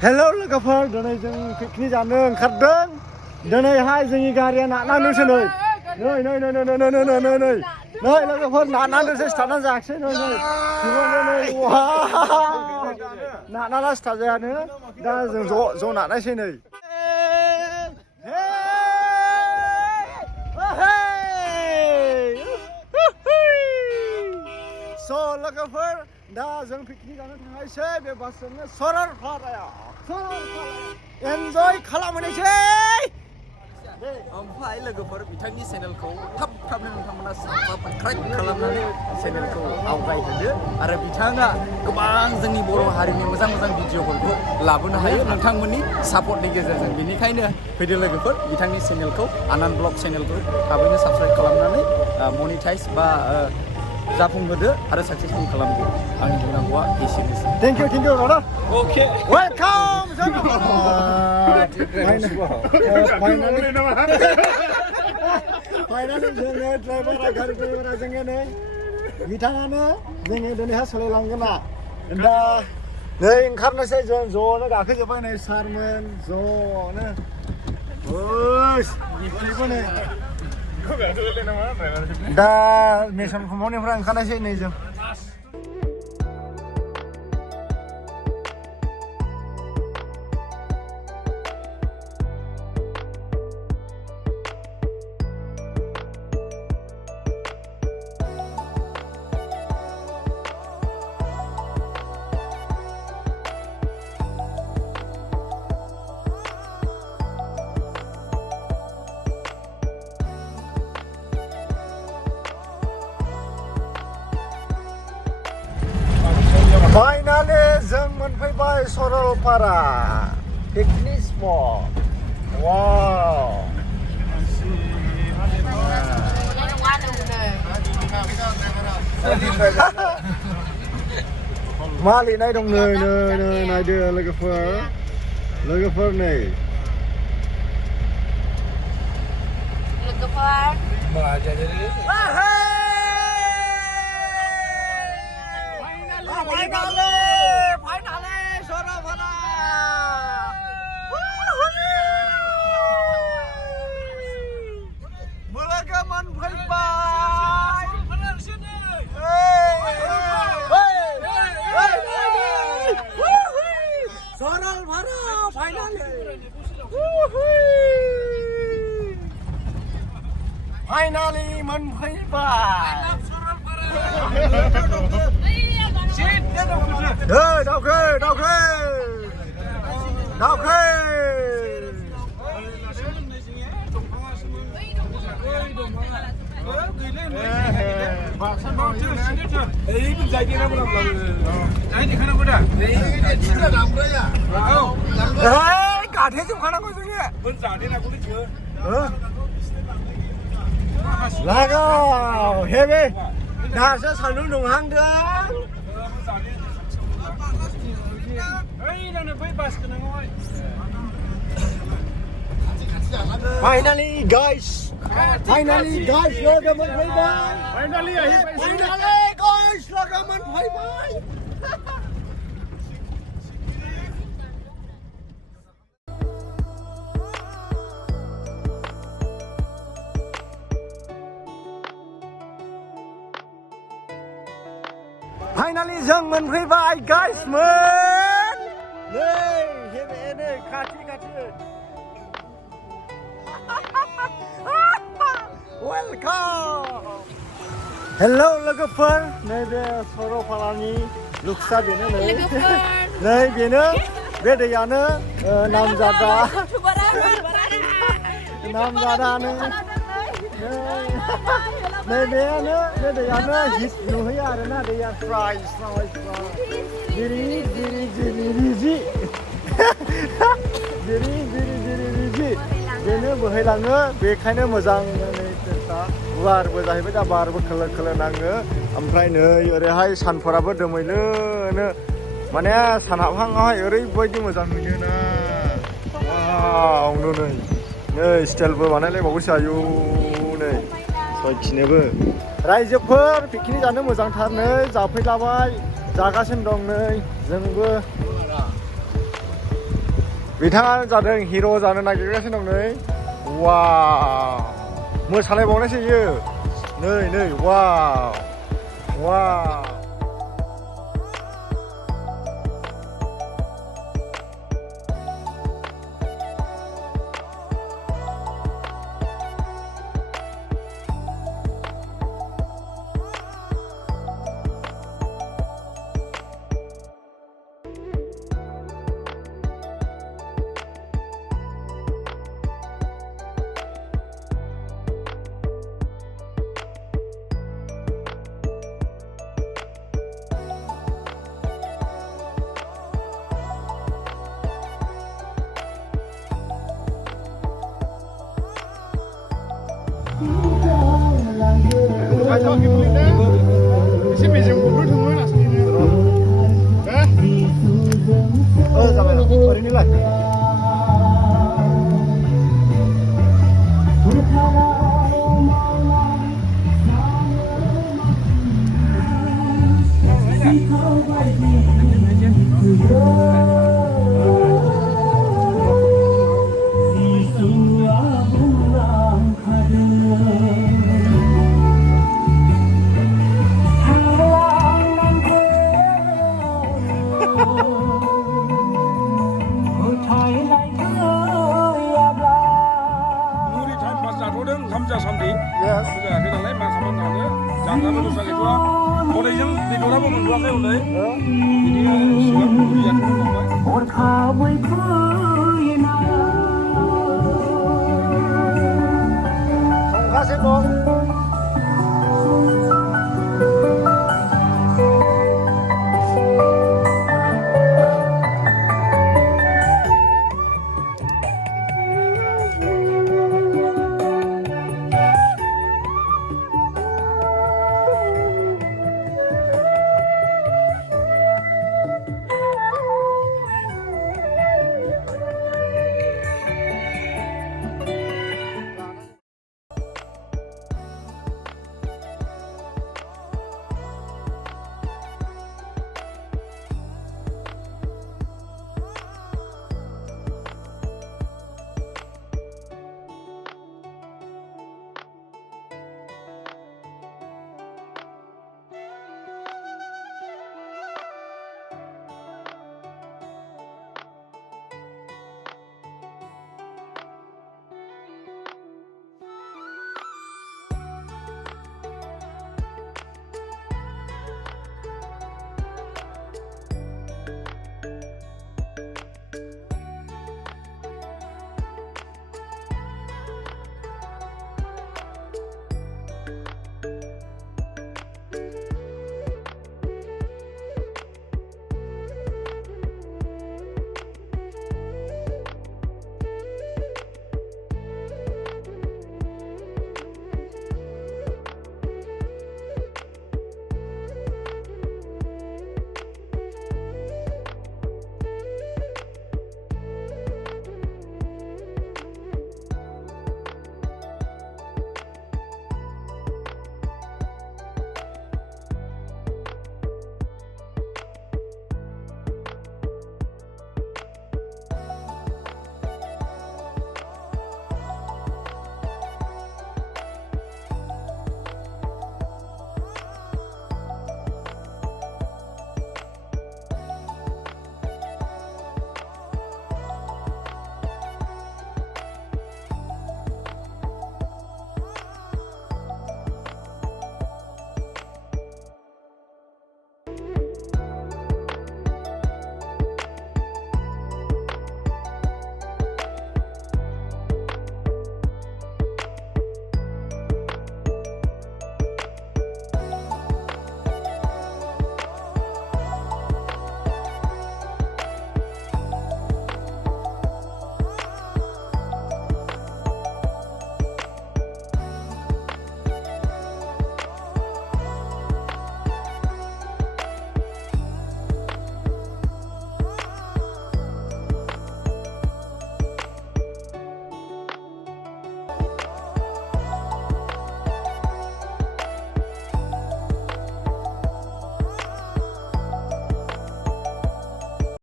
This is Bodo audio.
हेलौ लोगोफोर दिनै जों पिकनिक जानो ओंखारदों दिनैहाय जोंनि गारिया नांनानैसो नै लोगोफोर नांनानैसो स्टार्टआनो जायाखिसै नै नांनाला स्टार्ट जायानो दा जों ज' नानायसै नै लोगोफोर दा जों पिकनिक जानो थांनायसै बे बासजोंनो सरलपारायाव एन्जय खालामहैनोसै ओमफ्राय लोगोफोर बिथांनि चेनेलखौ थाबनो नोंथांमोना साबस्क्राइब खालामनानै चेनेलखौ आवगायहोदो आरो बिथाङा गोबां जोंनि बर' हारिनि मोजां भिडिअफोरखौ लाबोनो हायो नोंथांमोननि सापर्टनि गेजेरजों बेनिखायनो फैदो लोगोफोर बिथांनि चेनेलखौ आनान ब्लग चेनेलखौ थाबैनो साबस्क्राइब खालामनानै मनिटाइज बा जाफुंहोदो आरो साक्सेसफुल खालामदो आंनि बुंनांगौआ एसेनोसै thank you brother okay welcome finally जोङो ड्राइभारा गारि ड्राइभारा जोङो नै बिथाङानो जोङो दिनैहाय सोलायलांगोन ना दा नै ओंखारनोसै जों ज'नो गाखोजोब्बाय नै सारमोन ज'नो नै दा नेसन कमनिफ्राय ओंखारनायसै नै जों फाइनालि जों मोनफैबाय सरलपारा पिकनिक स्पट वाव मा लिरनाय दं नै नायदो लोगोफोर नै Finally, Saralparayao. Mereka menfaibai. Saralparayao finally. Finally menfaibai. Đâu khê cả thế chúng khả năng có gì là go heavy đã sẽ sản lượng đồng hàng được Finally guys, logaman bye-bye. Finally guys, logaman bye-bye. Finally जों मोनफैबाय guys मोन नै हेबे नै खाथि वेलकाम हेलौ लोगोफोर नैबे सरलपारानि लुक्सा बेनो नै बेनो बे दैयानो नामजादा नै बेनो बे दैयानो हिट नुहैयो आरोना दैया स्राय जिरि बेनो बोहैलाङो बेखायनो मोजां गुवारबो जाहैबाय दा बारबो खोलो नाङो ओमफ्राय नै ओरैहाय सानफोराबो दोमैलोनो माने सान हाबहाङावहाय ओरैबायदि मोजां नुयोना वाव नै स्टाइलबो बानायलायबावोसो आयु नै सयखिनोबो रायजोफोर पिकनिक जानो मोजांथार नै जाफैलाबाय जागासिनो दं नै जोंबो बिथाङानो जादों हिर' जानो नागिरगासिनो दं नै वाव मोसालायबावनायसो इयो नै वाव वाव एसे मेजेमखौबो दङ लासैनो जाबाय ओरैनोलाय जायाखै नालाय मा खालामनो हानो जाग्राबो दस्रा गैथ'वा हरैजों बेदराबो मोनथ'वाखै हनै बिदि सिगां बुरियाथ' दंबाय संगासिनो दं